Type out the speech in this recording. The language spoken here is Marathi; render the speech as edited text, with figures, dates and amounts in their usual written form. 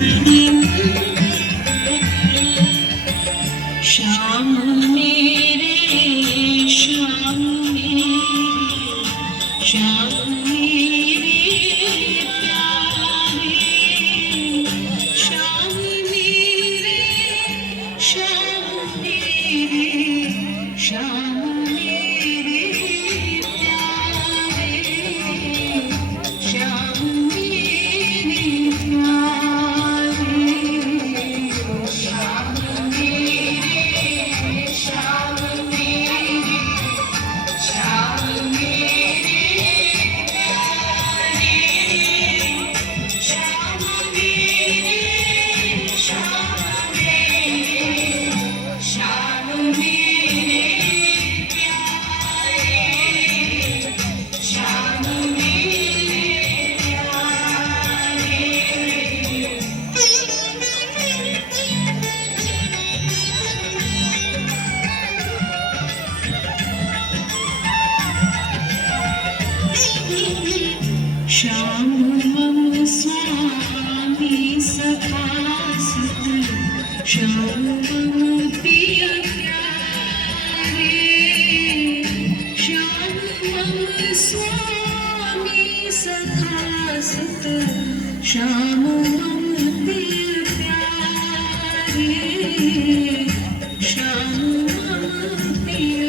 श्याम मेरे श्याम मेरे श्याम मेरे प्यारे श्याम मेरे श्याम मेरे श्याम मेरे प्यारे श्याम मेरे प्यारे श्याम मेरे श्याम मेरे श्याम मेरे प्यारे श्याम मेरे श्याम मेरे श्याम मेरे प्यारे श्याम मेरे श्याम मम स्वामी सखा सुत श्याम मम प्रिय प्यारे श्याम मम स्वामी सखा सुत श्याम मम प्रिय प्यारे श्याम मम प्रिय